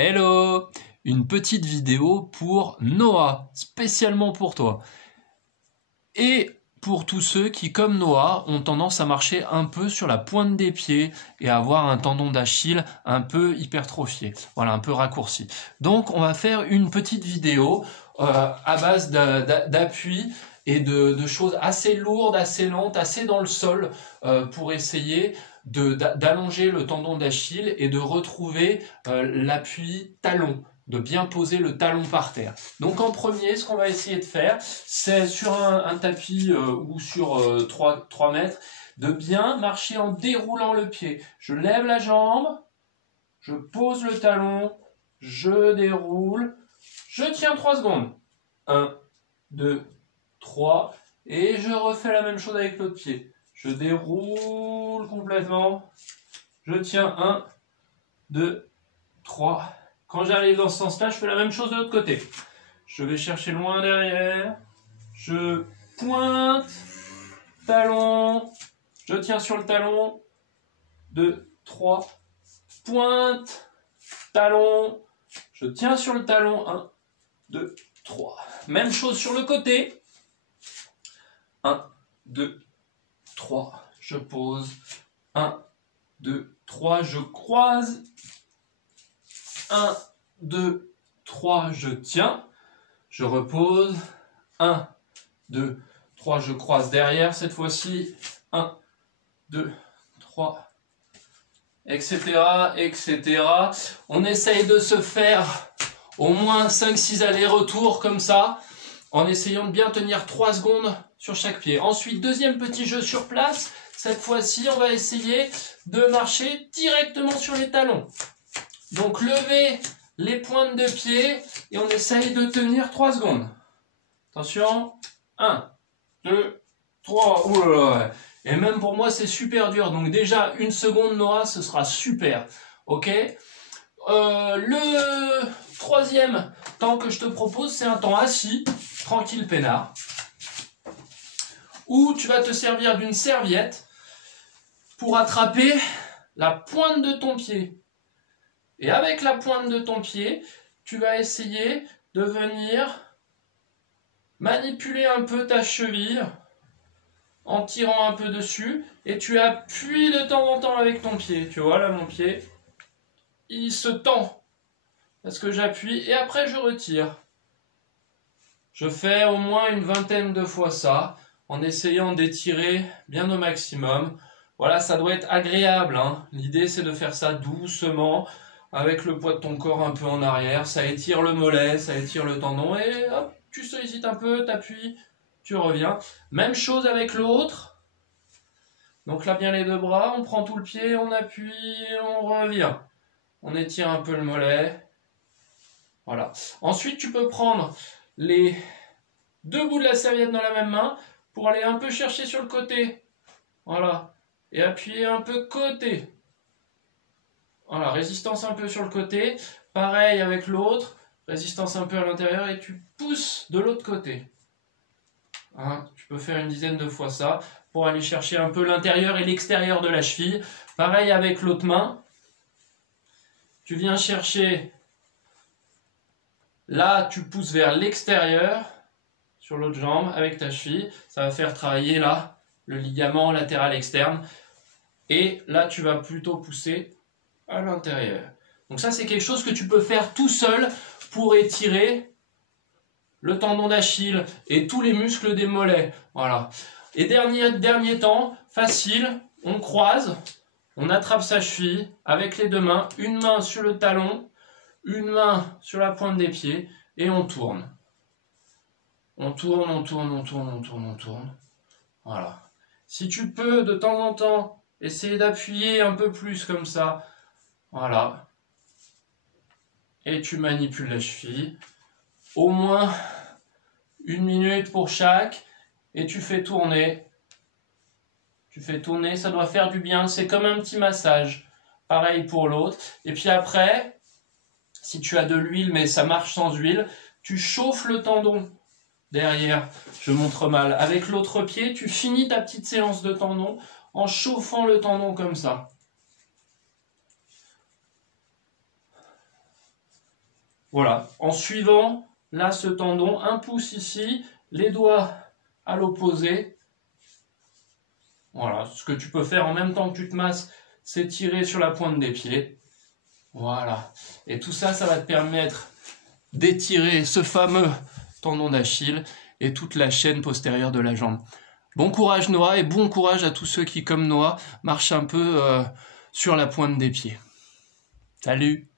Hello! Une petite vidéo pour Noah, spécialement pour toi. Et pour tous ceux qui, comme Noah, ont tendance à marcher un peu sur la pointe des pieds et à avoir un tendon d'Achille un peu hypertrophié, voilà, un peu raccourci. Donc on va faire une petite vidéo à base d'appui et de choses assez lourdes, assez lentes, assez dans le sol pour essayer d'allonger le tendon d'Achille et de retrouver l'appui talon, de bien poser le talon par terre. Donc en premier, ce qu'on va essayer de faire, c'est sur un tapis ou sur 3 mètres, de bien marcher en déroulant le pied. Je lève la jambe, je pose le talon, je déroule, je tiens 3 secondes. 1, 2, 3, et je refais la même chose avec l'autre pied. Je déroule complètement, je tiens 1, 2, 3. Quand j'arrive dans ce sens-là, je fais la même chose de l'autre côté. Je vais chercher loin derrière, je pointe, talon, je tiens sur le talon, 2, 3, pointe, talon, je tiens sur le talon, 1, 2, 3. Même chose sur le côté, 1, 2, 3, je pose, 1, 2, 3, je croise, 1, 2, 3, je tiens, je repose, 1, 2, 3, je croise derrière cette fois-ci, 1, 2, 3, etc., etc. On essaye de se faire au moins 5-6 allers-retours comme ça, en essayant de bien tenir 3 secondes sur chaque pied. Ensuite, deuxième petit jeu sur place. Cette fois-ci, on va essayer de marcher directement sur les talons. Donc, lever les pointes de pied et on essaye de tenir 3 secondes. Attention, 1, 2, 3, oulala. Et même pour moi, c'est super dur. Donc déjà, 1 seconde, Noah, ce sera super. Ok. Le troisième temps que je te propose, c'est un temps assis, tranquille peinard, où tu vas te servir d'une serviette pour attraper la pointe de ton pied. Et avec la pointe de ton pied, tu vas essayer de venir manipuler un peu ta cheville en tirant un peu dessus et tu appuies de temps en temps avec ton pied. Tu vois là mon pied, il se tend parce que j'appuie et après je retire. Je fais au moins une vingtaine de fois ça en essayant d'étirer bien au maximum. Voilà, ça doit être agréable, hein. L'idée c'est de faire ça doucement avec le poids de ton corps un peu en arrière. Ça étire le mollet, ça étire le tendon et hop, tu sollicites un peu, t'appuies, tu reviens. Même chose avec l'autre. Donc là, bien les 2 bras, on prend tout le pied, on appuie, on revient. On étire un peu le mollet. Voilà. Ensuite, tu peux prendre les 2 bouts de la serviette dans la même main pour aller un peu chercher sur le côté. Voilà. Et appuyer un peu côté. Voilà, résistance un peu sur le côté. Pareil avec l'autre. Résistance un peu à l'intérieur et tu pousses de l'autre côté. Hein, tu peux faire une dizaine de fois ça pour aller chercher un peu l'intérieur et l'extérieur de la cheville. Pareil avec l'autre main. Tu viens chercher, là tu pousses vers l'extérieur sur l'autre jambe avec ta cheville. Ça va faire travailler là le ligament latéral externe. Et là tu vas plutôt pousser à l'intérieur. Donc ça c'est quelque chose que tu peux faire tout seul pour étirer le tendon d'Achille et tous les muscles des mollets. Voilà. Et dernier temps, facile, on croise, on attrape sa cheville avec les 2 mains, une main sur le talon, une main sur la pointe des pieds et on tourne. On tourne, on tourne, on tourne, on tourne, on tourne. Voilà. Si tu peux de temps en temps essayer d'appuyer un peu plus comme ça, voilà. Et tu manipules la cheville. Au moins 1 minute pour chaque. Et tu fais tourner. Tu fais tourner, ça doit faire du bien. C'est comme un petit massage. Pareil pour l'autre. Et puis après, si tu as de l'huile, mais ça marche sans huile, tu chauffes le tendon derrière. Je montre mal. Avec l'autre pied, tu finis ta petite séance de tendon en chauffant le tendon comme ça. Voilà, en suivant là ce tendon, un pouce ici, les doigts à l'opposé. Voilà, ce que tu peux faire en même temps que tu te masses, c'est tirer sur la pointe des pieds. Voilà, et tout ça, ça va te permettre d'étirer ce fameux tendon d'Achille et toute la chaîne postérieure de la jambe. Bon courage Noah, et bon courage à tous ceux qui, comme Noah, marchent un peu sur la pointe des pieds. Salut!